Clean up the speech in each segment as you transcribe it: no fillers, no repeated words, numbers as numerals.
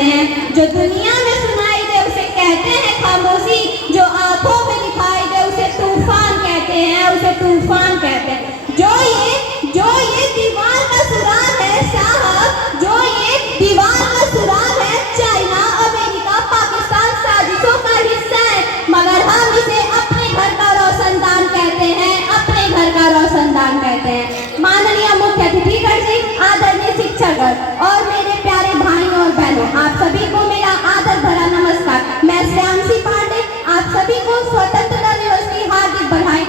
कहते हैं। जो दुनिया में सुनाई दे उसे कहते हैं खामोशी, जो आंखों में दिखाई दे उसे तूफान कहते हैं, उसे तूफान कहते हैं। जो ये दीवार का सुराग है साहब, जो ये दीवार का सुराग है, चाइना अमेरिका पाकिस्तान साजिशों का हिस्सा है, मगर हम इसे अपने घर का रोशनदान कहते हैं, अपने घर का रोशनदान कहते हैं। माननीय मुख्य अतिथिगण जी, आदरणीय शिक्षकगण और मेरे प्यारे भाई और बहनों, आप सभी को मेरा आदर भरा नमस्कार। मैं श्यामसी पांडे आप सभी को स्वतंत्रता दिवस की हार्दिक बधाई।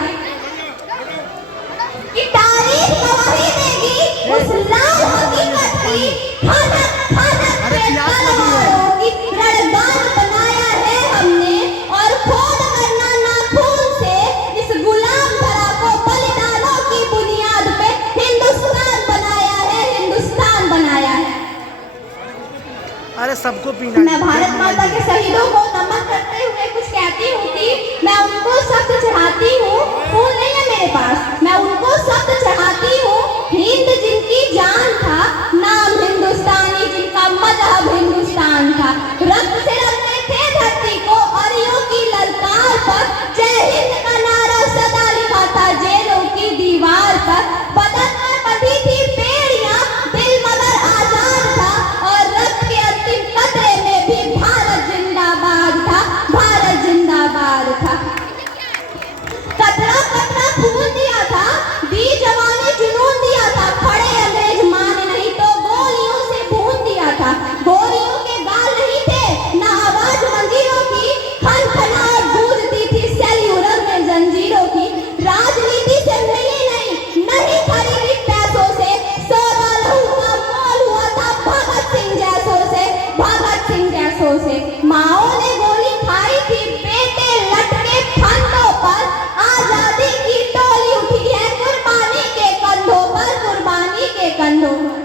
कि तारीख गवाही देगी उस लाल हकीकत की, खनक खनक के तलवारों की रणगान बनाया है हमने, और खोद करना नाखून से इस गुलाम धरा को बलिदानों की बुनियाद पे हिंदुस्तान बनाया है, हिंदुस्तान बनाया है। अरे सबको पीना। मैं भारत माता के शहीदों को नमन करते हुए कुछ कहती हूँ कि मैं उनको शब्द चढ़ाती हूँ, फूल नहीं है मेरे पास, मैं उनको शब्द चढ़ाती हूँ। हिंद जिनकी जान था, नाम हिंदुस्तानी जिनका मजहब हिंदुस्तान था, रक्त से रंगते थे धरती को अरियों की ललकार पर, जय हिंद का नारा सदा लिखा था जेलों की दीवार पर। बदन में बंधी थी बेड़ियां, दिल मगर आजाद था, और रक्त के अंतिम कतरे में भी भारत जिंदाबाद था, भारत जिंदाबाद था। कतरा कतरा खून दिया था, दी जवानी जुनून दिया था, खड़े अंग्रेज माने नहीं तो गोलियों से भून दिया था। गोलियों के गाल नहीं थे ना आवाज मंजीरों की, खन खनाहट गूंजती थी सेल्यूलर में जंजीरों की। राजनीति से मिली नहीं खरीदी पैसों से, 16 लहू का मोल हुआ था भगत सिंह जैसों से, भगत सिंह जैसों से। माओ ने गोली खाई थी बेटे लटके फंदों पर, आजादी की टोली उठी है कुर्बानी के कंधों पर, कुर्बानी के कंधों पर।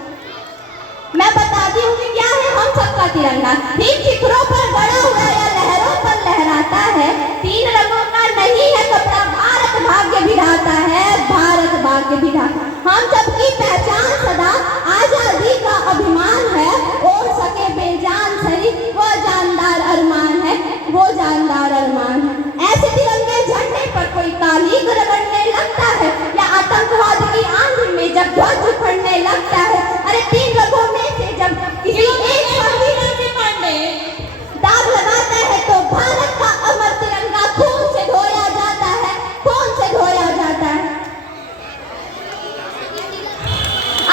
मैं बताती हूँ कि क्या है हम सबका तिरंगा, ठीक शिखरों पर गड़ा हुआ या लहरों पर लहराता है, 3 रंगों का नहीं है कपड़ा, भारत भाग्य विधाता है, भारत भाग्य विधाता। हम सबकी पहचान सदा आजादी का अभिमान है, ओढ़ सके बेजान शरीर वो जानदार अरमान है, वो जानदार अरमान है। ऐसे तिरंगे झंडे पर कोई काली रगड़ने लगता है, या आतंकवाद की आंधी में जब ध्वज उखड़ने लगता है, अरे 3 रंगों में से जब किसी एक दाग लगाता है तो भारत का अमर तिरंगा खून से धोया जाता है, खून से धोया जाता है।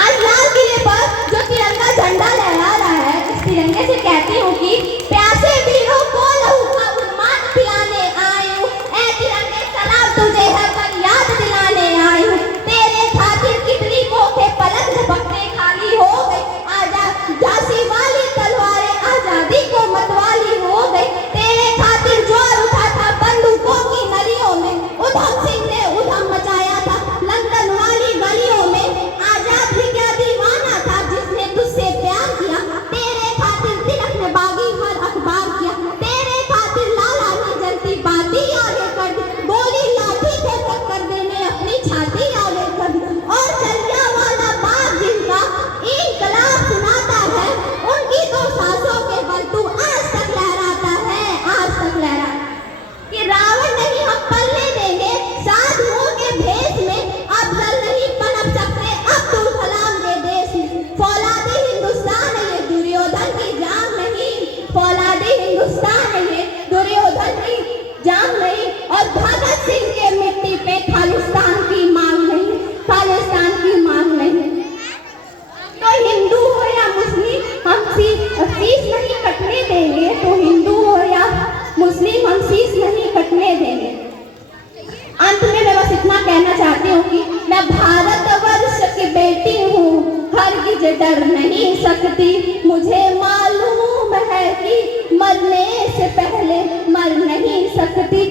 आज लाल किले पर जो तिरंगा झंडा लहरा रहा है, इस तिरंगे से कहती हूँ कि प्यासे वीरों को लहू का उन्माद पिलाने आई हूँ, ऐ तिरंगे सलाम तुझे है पर याद दिलाने आई हूँ। तेरे खातिर कितनी भूखे पलक झपकने खाली हो गई, आजा झांसी वाली तलवारें आजादी को मतवाली हो गई। तेरे खातिर जोर उठा था बंदूकों की नलियों में, उधम सिंह ने उधम मचाया था लंदन वाली गलियों में। आजाद भी क्या दीवाना था जिसने तुझसे प्यार किया, तेरे खातिर तिलक ने बागी हर अखबार किया, तेरे खातिर लाला ने जलती बाती आगे कर दी, गोली लाठी से टक्कर देने अपनी छाती आगे कर दी। और जलियांवाला बाग जिनका इंकलाब सुनाता है, उनकी 2 सांसों के बल तू आज तक लहराता है, आज तक लहराता। कि रावण नहीं हम पलने देंगे साधुओं के भेष में, अफजल नहीं पनप सकते अब्दुल कलाम के देश में। फौलादे हिंदुस्तान है ये दुर्योधन की जान नहीं, फौलादे हिंदुस्तान है ये दुर्योधन की जान नहीं। और भगत सिंह के मिट्टी पे खालिस्तान की मांग नहीं, खालिस्तान की मांग नहीं। तो हिंदू हो या मुस्लिम हम शीश नहीं कटने देंगे, तो हिंदू हो या मुस्लिम हम शीश नहीं कटने देंगे। अंत में मैं बस इतना कहना चाहती हूँ कि मैं भारतवर्ष की बेटी हूँ, हरगिज डर नहीं सकती, मुझे मालूम है कि मरने से पहले मर नहीं सकती।